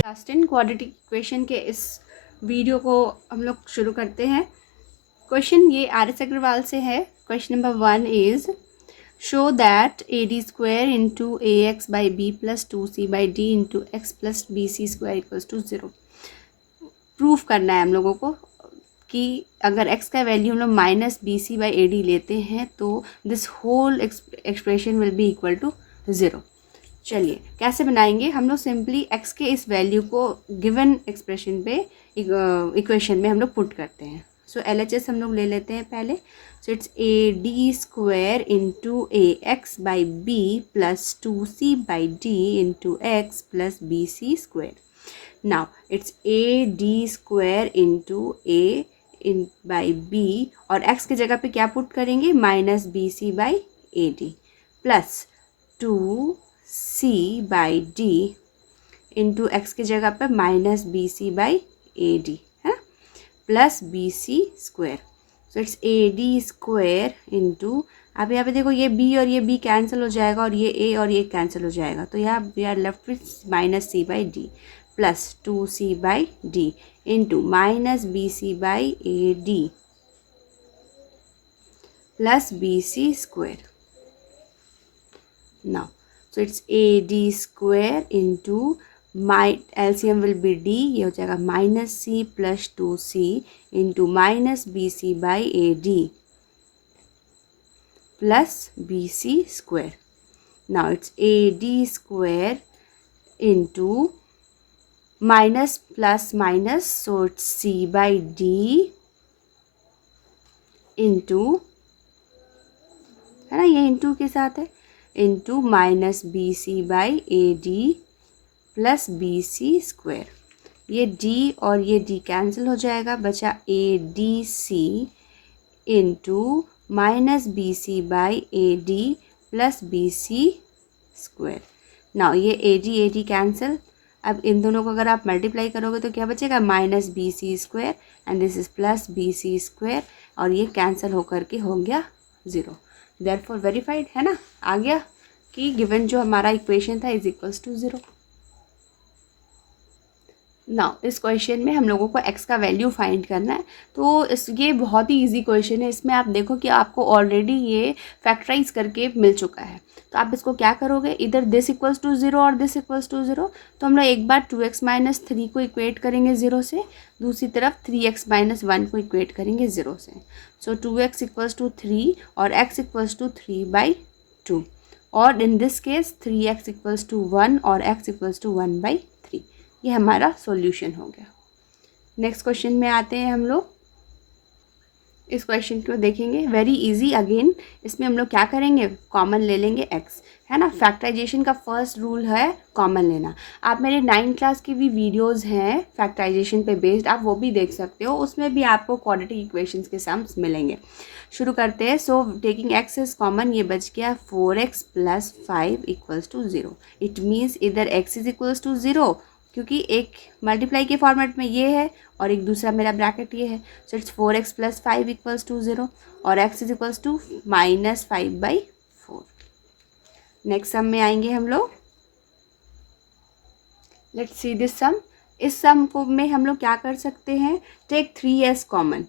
Last in quadratic equation के इस video को हम लोग शुरू करते हैं। क्वेश्चन ये आर एस अग्रवाल से है। Question number 1 is show that a D square into A x by B plus 2c by D into x plus B C square equals to 0। Proof करना है हम लोगों को कि अगर x का वैल्यू हम लोग minus B C by A d लेते हैं तो this whole expression will be equal to 0। चलिए कैसे बनाएंगे हम लोग। सिंपली x के इस वैल्यू को गिवन एक्सप्रेशन पे इक्वेशन में हम लोग पुट करते हैं। सो LHS हम लोग ले लेते हैं पहले। So it's A D square into A x by B plus 2c by D into x plus B C square. Now it's A D square into A in by B और x की जगह पे क्या put करेंगे, minus B C by A D plus 2c by D into X की जगह पे minus B C by A D है plus B C square. So it's A D square into, अब यहाँ पे देखो ये b और ये b कैंसिल हो जाएगा और ये a और ये कैंसिल हो जाएगा, तो यहाँ we are left with minus c by d plus 2c by D into minus B C by A D plus B C square. Now so it's A D square into my LCM will be d, ये हो जाएगा minus c plus 2c into minus B C by A D plus B C square. Now it's A D square into minus plus minus, so it's c by D into, है ना ये into के साथ है, into minus B C by A D plus B C square. ये d और ये d cancel हो जाएगा, बचा a d c into minus B C by A D plus B C square. Now ये ए डी कैंसिल, अब इन दोनों को अगर आप मल्टीप्लाई करोगे तो क्या बचेगा, minus B C square and this is plus B C square और ये कैंसिल होकर के हो गया 0। देयरफॉर वेरीफाइड है ना, आ गया कि गिवन जो हमारा इक्वेशन था इज इक्वल्स टू 0। नाउ इस क्वेश्चन में हम लोगों को x का वैल्यू फाइंड करना है। तो ये बहुत ही इजी क्वेश्चन है। इसमें आप देखो कि आपको ऑलरेडी ये फैक्टराइज करके मिल चुका है। तो आप इसको क्या करोगे, इधर दिस इक्वल्स टू 0 और दिस इक्वल्स टू 0, तो हम लोग एक बार 2x माइनस 3 को इक्वेट करेंगे 0 से, दूसरी तरफ 3x माइनस 1 को इक्वेट करेंगे 0 से। सो 2x इक्वल्स टू 3 और x इक्वल्स टू 3/2 और in this case 3x equals to 1 और x इक्वल्स टू 1/3। ये हमारा सॉल्यूशन हो गया। नेक्स्ट क्वेश्चन में आते हैं हम लोग। इस क्वेश्चन को देखेंगे, वेरी इजी अगेन। इसमें हम लोग क्या करेंगे, कॉमन ले लेंगे x, है ना। फैक्टराइजेशन का फर्स्ट रूल है कॉमन लेना। आप मेरे 9th क्लास की भी वीडियोस हैं फैक्टराइजेशन पे बेस्ड, आप वो भी देख सकते हो, उसमें भी आपको क्वाड्रेटिक इक्वेशंस के सम्स मिलेंगे। शुरू करते हैं। So taking x is common, ये बच गया 4x plus 5 equals to 0। It means इधर x इज इक्वल्स टू 0 क्योंकि एक मल्टीप्लाई के फॉर्मेट में ये है और एक दूसरा मेरा ब्रैकेट ये है। So it's 4x plus 5 equals to 0 और x is equals to minus 5/4। Next sum में आएंगे हम लोग। Let's see this sum. इस सम को में हम लोग क्या कर सकते हैं, टेक 3s कॉमन,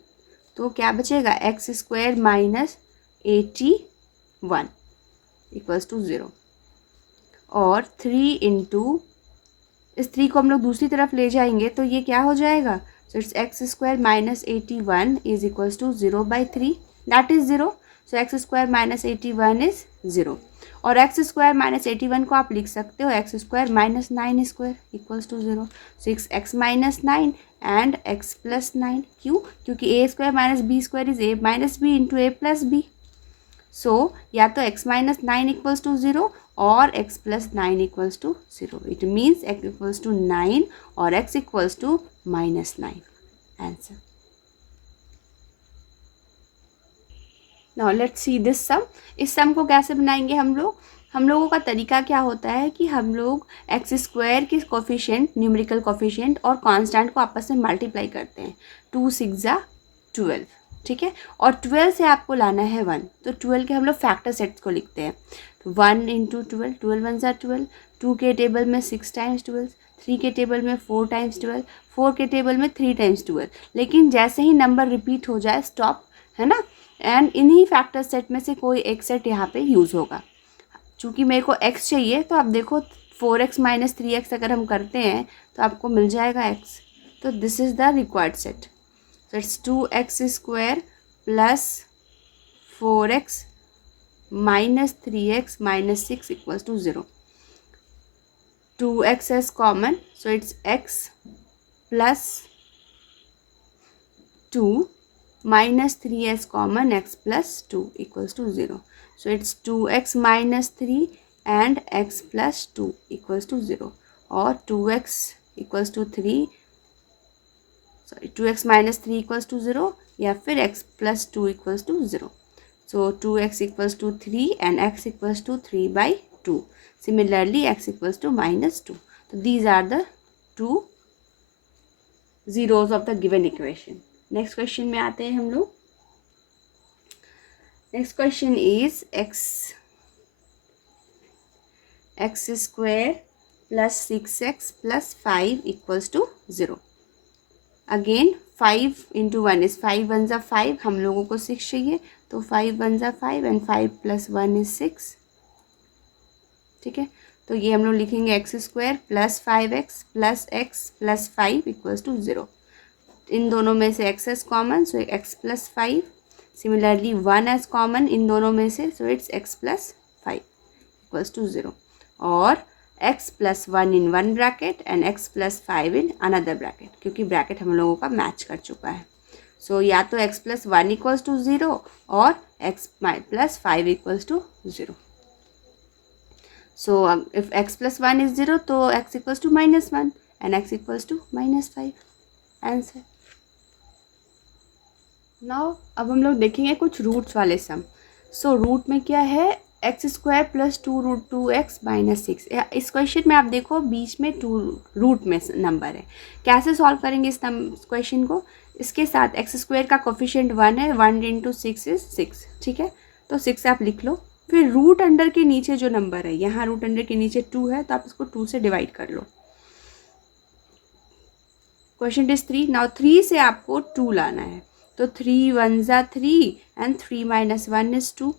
तो क्या बचेगा, x square minus 81 equals to 0 और 3 इंटू, इस 3 को हम लोग दूसरी तरफ ले जाएंगे तो ये क्या हो जाएगा, so it's x square minus 81 is equals to 0/3, that is 0। So x square minus 81 is 0 और एक्स स्क्वायर माइनस 81 को आप लिख सकते हो X square minus 9 square equals to 0। So X minus 9 and X plus 9, क्यों, क्योंकि A square minus B square is A minus B into A plus B. So या तो x माइनस 9 इक्वल्स टू 0 और x plus 9 equals to 0। It means x equals to 9 और x equals to minus 9। Answer. Now let's see this sum. इस sum को कैसे बनाएंगे हम लोग, हम लोगों का तरीका क्या होता है कि हम लोग एक्स स्क्वायर के कोफिशिएंट, न्यूमेरिकल कोफिशिएंट और कांस्टेंट को आपस में मल्टीप्लाई करते हैं। 2 6 12, ठीक है। और 12 से आपको लाना है 1, तो 12 के हम लोग फैक्टर सेट्स को लिखते हैं। तो 1 इंटू 12, 12 1 ज़ा 12, 2 के टेबल में 6 टाइम्स 12, 3 के टेबल में 4 टाइम्स 12, 4 के टेबल में 3 टाइम्स 12। लेकिन जैसे ही नंबर रिपीट हो जाए स्टॉप, है ना। एंड इन्हीं फैक्टर सेट में से कोई एक सेट यहाँ पे यूज़ होगा। चूँकि मेरे को x चाहिए, तो आप देखो 4x माइनस 3x अगर हम करते हैं तो आपको मिल जाएगा x। तो this is the required set. So it's 2x square plus 4x minus 3x minus 6 equals to 0. 2x is common, so it's x plus 2 minus 3 is common, x plus 2 equals to 0. So it's 2x minus 3 and x plus 2 equals to 0, or 2x equals to 3, sorry 2x minus 3 equals to 0, या फिर x plus 2 equals to 0. So 2x equals to 3 and x equals to 3/2. Similarly x equals to -2. तो these are the two zeros of the given equation. Next question में आते हैं हम लोग. Next question is x square plus 6x plus 5 equals to 0. Again 5 into 1 is 5 1 ज़ा 5, हम लोगों को 6 चाहिए, तो 5 1 ज़ा 5 एंड 5 प्लस 1 इज़ 6. ठीक है, तो ये हम लोग लिखेंगे x square plus 5x plus 5 equals to 0. इन दोनों में से x is common, so x plus 5. Similarly 1 as common इन दोनों में से, so it's x plus 5 equals to 0. और x plus 1 in one bracket and x plus 5 in another bracket, क्योंकि ब्रैकेट हम लोगों का मैच कर चुका है. सो या तो x प्लस 1 इक्वल्स टू 0 और x plus 5 equals to 0. So if x plus 1 is 0, तो x equals to -1 and x equals to -5. Answer. Now अब हम लोग देखेंगे कुछ रूट्स वाले सम. सो रूट में क्या है, x square plus 2√2x minus 6. इस क्वेश्चन में आप देखो बीच में 2 रूट में नंबर है. कैसे सॉल्व करेंगे इस क्वेश्चन को. इसके साथ एक्स स्क्वायर का कोफिशिएंट 1 है, 1 इंटू 6 इज 6. ठीक है, तो 6 आप लिख लो. फिर रूट अंडर के नीचे जो नंबर है, यहाँ रूट अंडर के नीचे 2 है, तो आप इसको 2 से डिवाइड कर लो. Question is 3. नाउ 3 से आपको 2 लाना है, तो 3 1 ज़ा 3 एंड 3 माइनस 1 इज 2.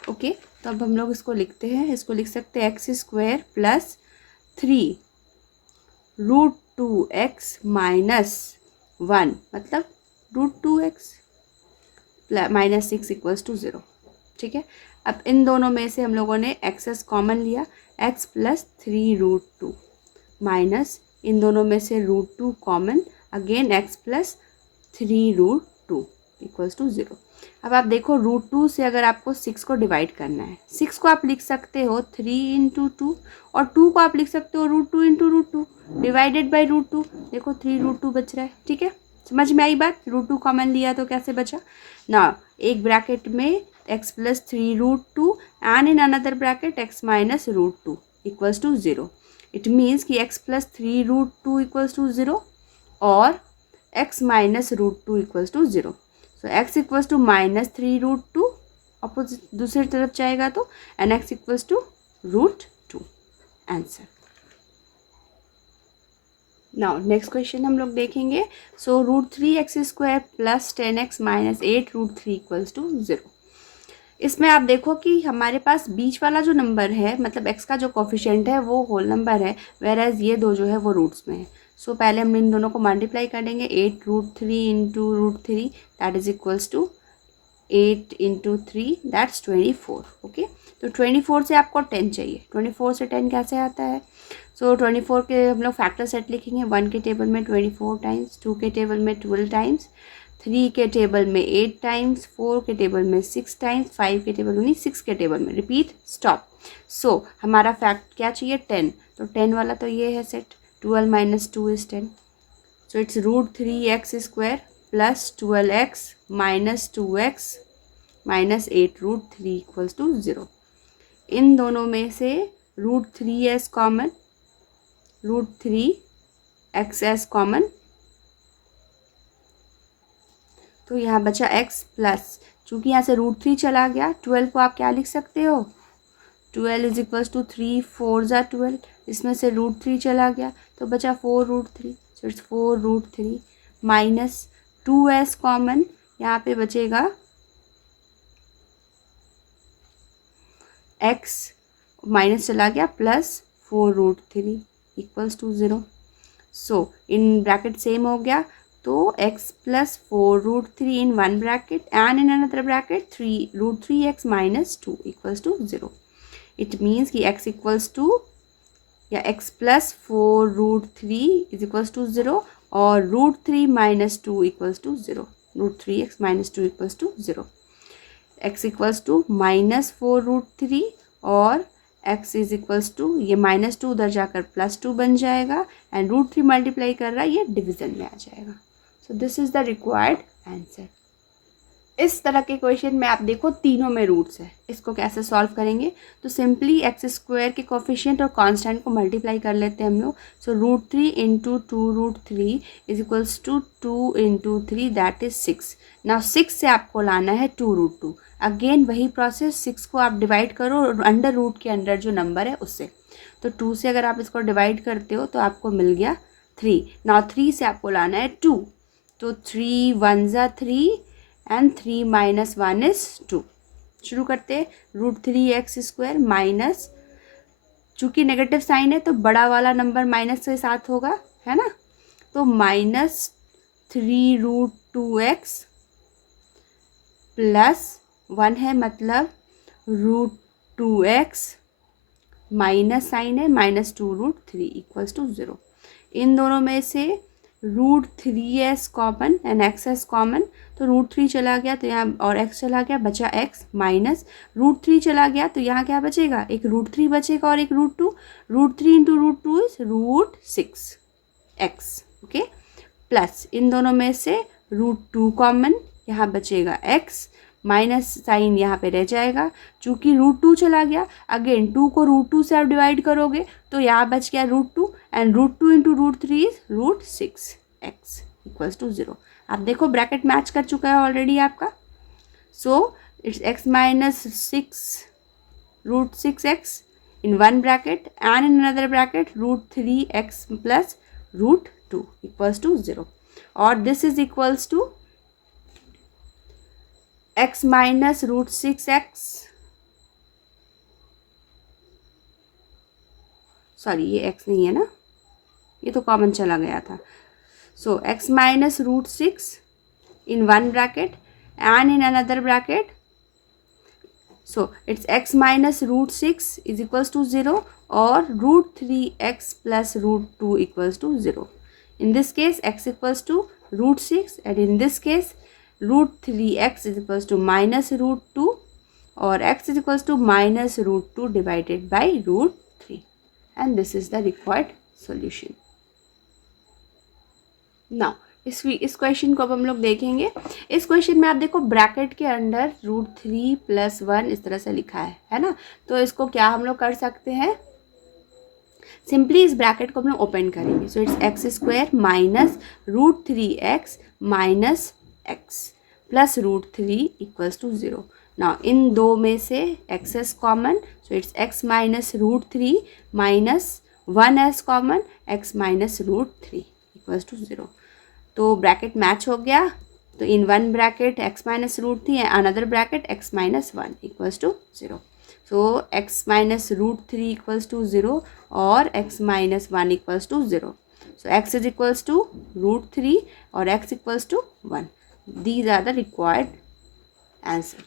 ओके, तो अब हम लोग इसको लिखते हैं. इसको लिख सकते हैं x square plus 3√2x minus 1, मतलब √2x माइनस 6 इक्वल्स टू 0. ठीक है, अब इन दोनों में से हम लोगों ने एक्सेस कॉमन लिया, x प्लस 3√2 माइनस इन दोनों में से √2 common, again x plus 3√2 equals to 0. अब आप देखो √2 से अगर आपको 6 को डिवाइड करना है, 6 को आप लिख सकते हो 3 इंटू 2, और 2 को आप लिख सकते हो √2 इंटू √2 डिवाइडेड बाई √2. देखो 3√2 बच रहा है. ठीक है, समझ में आई बात. √2 कॉमन लिया तो कैसे बचा ना. एक ब्रैकेट में x plus 3√2 and in another bracket x minus √2 equals to 0. It means कि x प्लस 3√2 इक्वल्स टू 0 और x minus √2 equals to 0. So x equals to minus 3√2, opposite दूसरी तरफ जाएगा तो, and x equals to √2. Answer. Now next question हम लोग देखेंगे. So √3x square plus 10x minus 8√3 equals to 0. इसमें आप देखो कि हमारे पास बीच वाला जो नंबर है, मतलब x का जो कोफिशिएंट है वो होल नंबर है, वेराज ये दो जो है वो रूट्स में है. सो पहले हम इन दोनों को मल्टीप्लाई कर देंगे. 8√3 into √3 that is equals to 8 into 3 that's 24. Okay, तो 24 से आपको 10 चाहिए. 24 से 10 कैसे आता है. सो 24 के हम लोग फैक्टर सेट लिखेंगे. 1 के टेबल में 24 टाइम्स, 2 के टेबल में 12 टाइम्स, 3 के टेबल में 8 टाइम्स, 4 के टेबल में 6 टाइम्स, 5 के टेबल में 6 के टेबल में. Repeat, stop. सो हमारा फैक्ट क्या चाहिए, 10. तो 10 वाला तो ये है set. 12 minus 2 is 10. So it's √3x square plus 12x minus 2x minus 8√3 equals to 0. इन दोनों में से √3 as common, √3x as common, तो यहाँ बचा x प्लस, चूँकि यहाँ से √3 चला गया, 12 को आप क्या लिख सकते हो, 12 इज इक्वल्स टू 3 4 ज़ा 12, इसमें से √3 चला गया तो बचा 4√3, so it's 4√3 minus 2s common, यहाँ पे बचेगा x माइनस चला गया plus 4√3 equals to 0। So in bracket same हो गया, तो x plus 4√3 in one bracket and in another bracket 3√3x minus 2 equals to 0। It means कि x इक्वल्स टू या x plus 4√3 is equals to 0 और √3 minus 2 equals to 0, √3x minus 2 equals to 0। x equals to minus 4√3 और x is equals to ये minus 2 उधर जाकर plus 2 बन जाएगा and √3 multiply कर रहा है, ये डिवीजन में आ जाएगा। So this is the required answer. इस तरह के क्वेश्चन में आप देखो तीनों में रूट्स है, इसको कैसे सॉल्व करेंगे, तो सिंपली x² के कोफिशिएंट और कांस्टेंट को मल्टीप्लाई कर लेते हैं हम लोग। So √3 into 2√3 is equals to 2 into 3 that is 6। Now 6 से आपको लाना है 2√2, अगेन वही प्रोसेस, 6 को आप डिवाइड करो और अंडर रूट के अंडर जो नंबर है उससे, तो 2 से अगर आप इसको डिवाइड करते हो तो आपको मिल गया 3। नाउ 3 से आपको लाना है 2, तो 3 1 ज़ा 3 एंड 3 माइनस 1 इज 2। शुरू करते √3x² माइनस, चूँकि नेगेटिव साइन है तो बड़ा वाला नंबर माइनस के साथ होगा, है ना, तो माइनस 3√2x प्लस 1 है मतलब √2x माइनस साइन है माइनस 2√3 इक्वल्स टू 0। इन दोनों में से √3s common and xs common, तो √3 चला गया तो यहाँ और x चला गया, बचा x माइनस √3 चला गया तो यहाँ क्या बचेगा, एक √3 बचेगा और एक √2, √3 into √2 is √6x, okay, plus इन दोनों में से √2 कॉमन, यहाँ बचेगा x माइनस साइन यहाँ पे रह जाएगा, चूँकि √2 चला गया, अगेन 2 को √2 से आप डिवाइड करोगे तो यहाँ बच गया √2 and √2 into √3 is √6x equals to 0। आप देखो ब्रैकेट मैच कर चुका है ऑलरेडी आपका। So it's x minus 6√6x in one bracket and in another bracket √3x plus √2 equals to 0, और this is equals to x minus √6x, sorry ये x नहीं है ना, ये तो कॉमन चला गया था। So x minus √6 in one bracket and in another bracket, so it's x minus √6 is equals to 0 और √3x plus √2 equals to 0। In this case x equals to √6 and in this case √3x is equals to minus √2 और x is equals to minus √2 divided by √3, and this is the required solution. Now इस question को अब हम लोग देखेंगे। इस question में आप देखो ब्रैकेट के अंडर √3 प्लस 1 इस तरह से लिखा है ना, तो इसको क्या हम लोग कर सकते हैं, सिंपली इस ब्रैकेट को हम लोग ओपन करेंगे। So it's x² minus √3x minus x plus √3 equals to 0। Now इन दो में से x common, so it's x minus √3 minus 1s common, x minus √3 equals to 0। तो ब्रैकेट मैच हो गया, तो in one bracket x minus √3 and another bracket x minus 1 equals to 0। So x minus √3 equals to 0 और x minus 1 equals to 0। So x is equals to √3 or x equals to 1. These are the required answer.